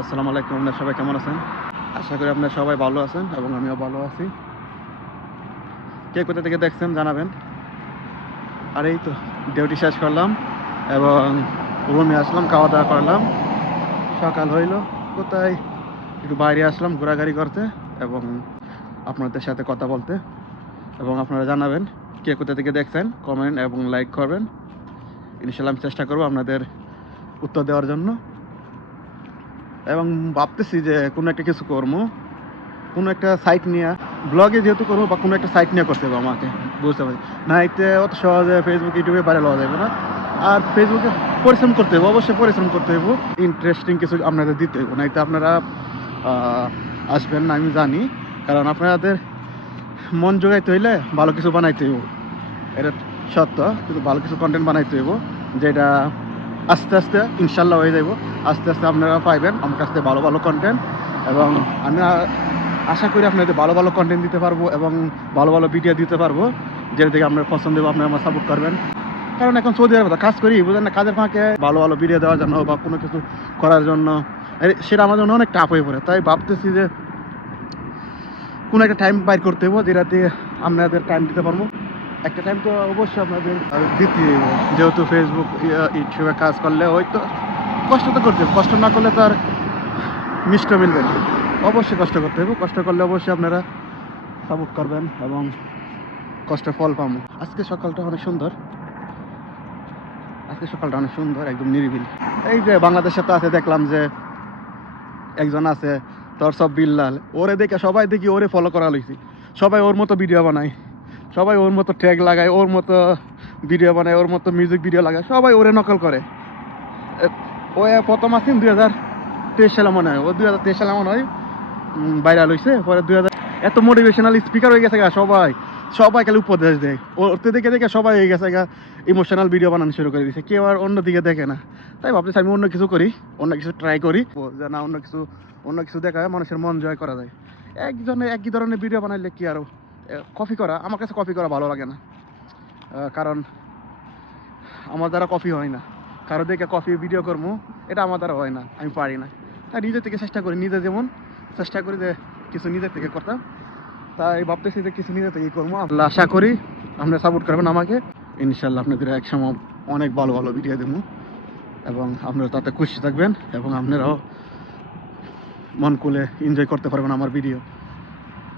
আসসালামু আলাইকুম। আপনারা সবাই কেমন আছেন? আশা করি আপনারা সবাই ভালো আছেন এবং আমিও ভালো আছি। কে কোথা থেকে দেখছেন জানাবেন। আর এই তো ডিউটি শেষ করলাম এবং রুমে আসলাম, খাওয়া দাওয়া করলাম। সকাল হইল, কোথায় একটু বাইরে আসলাম ঘোরাঘুরি করতে এবং আপনাদের সাথে কথা বলতে। এবং আপনারা জানাবেন কে কোথা থেকে দেখছেন, কমেন্ট এবং লাইক করবেন। ইনশাআল্লাহ আমি চেষ্টা করবো আপনাদের উত্তর দেওয়ার জন্য। এবং ভাবতেছি যে কোনো একটা কিছু করবো, কোনো একটা সাইট নিয়ে ব্লগে যেহেতু করবো বা কোনো একটা সাইট নিয়ে করতে হবে আমাকে, বুঝতে পারি না। এতে অত সহজে ফেসবুক ইউটিউবে ভাইরাল হওয়া যাবে না। আর ফেসবুকে পরিশ্রম করতে হবে, অবশ্যই পরিশ্রম করতে হবে, ইন্টারেস্টিং কিছু আপনাদের দিতে হবে। না এতে আপনারা আসবেন না আমি জানি, কারণ আপনাদের মন জোগাইতে হইলে ভালো কিছু বানাইতে হইব, এটা সত্য। কিন্তু ভালো কিছু কন্টেন্ট বানাইতে হইব, যেটা আস্তে আস্তে ইনশাল্লাহ হয়ে যাব। আস্তে আস্তে আপনারা পাইবেন আমার কাছ থেকে ভালো ভালো কন্টেন্ট, এবং আমি আশা করি আপনাদের ভালো ভালো কন্টেন্ট দিতে পারবো এবং ভালো ভালো ভিডিও দিতে পারবো, যেটা থেকে আপনার পছন্দ হবে, আপনারা আমার সাপোর্ট করবেন। কারণ এখন সৌদি আরবে কাজ করি, বুঝলেন না, কাজের ফাঁকে ভালো ভালো ভিডিও দেওয়ার জন্য বা কোনো কিছু করার জন্য সেটা আমার জন্য অনেক টাফ হয়ে পড়ে। তাই ভাবতেছি যে কোনো একটা টাইম বাইর করতে হবে যেটাতে আপনাদের টাইম দিতে পারবো। একটা টাইম তো অবশ্যই আপনাদের দিতে হবে, যেহেতু ফেসবুক ইউটিউবে কাজ করলে ওই তো কষ্ট তো করতে হবে। কষ্ট না করলে তো আর মিষ্ট মিলবে না। অবশ্যই কষ্ট করতে হবে, কষ্ট করলে অবশ্যই আপনারা সাপোর্ট করবেন এবং কষ্টের ফল পাবো। আজকে সকালটা অনেক সুন্দর, আজকে সকালটা অনেক সুন্দর, একদম নিরিবিলি। এই যে বাংলাদেশে তো আছে, দেখলাম যে একজন আছে তোর সব বিল্লাল, ওরে দেখে সবাই দেখি ওরে ফলো করা লইছি। সবাই ওর মতো ভিডিও বানায়, সবাই ওর মতো ট্যাগ লাগায়, ওর মতো ভিডিও বানায়, ওর মতো মিউজিক ভিডিও লাগায়, সবাই ওরে নকল করে। ও প্রথম আসেন 2023 সালে মনে হয়, ও 2023 সালে মনে হয় ভাইরাল হয়েছে। পরে 2000 এত মোটিভেশনাল স্পিকার হয়ে গেছে গা, সবাই সবাই খালি উপদেশ দেয় ওরতে দেখে দেখে সবাই হয়ে গেছে গা ইমোশনাল ভিডিও বানানো শুরু করে দিয়েছে, কেউ আর অন্য দিকে দেখে না। তাই ভাবতেছি আমি অন্য কিছু করি, অন্য কিছু ট্রাই করি, যে না অন্য কিছু দেখায় মানুষের মন জয় করা যায়। একজনে একই ধরনের ভিডিও বানাইলে কি আরও কপি করা, আমার কাছে কপি করা ভালো লাগে না। কারণ আমার দ্বারা কপি হয় না, কারো দেখে কপি ভিডিও করবো এটা আমার দ্বারা হয় না, আমি পারি না। তাই নিজের থেকে চেষ্টা করি, নিজে যেমন চেষ্টা করি যে কিছু নিজের থেকে করতাম, তাই ভাবতেছি যে কিছু নিজে থেকেই করবো। আশা করি আপনারা সাপোর্ট করবেন আমাকে, ইনশাল্লাহ আপনাদের এক সময় অনেক ভালো ভালো ভিডিও দেবো এবং আপনারা তাতে খুশি থাকবেন এবং আপনারাও মন খুলে এনজয় করতে পারবেন আমার ভিডিও।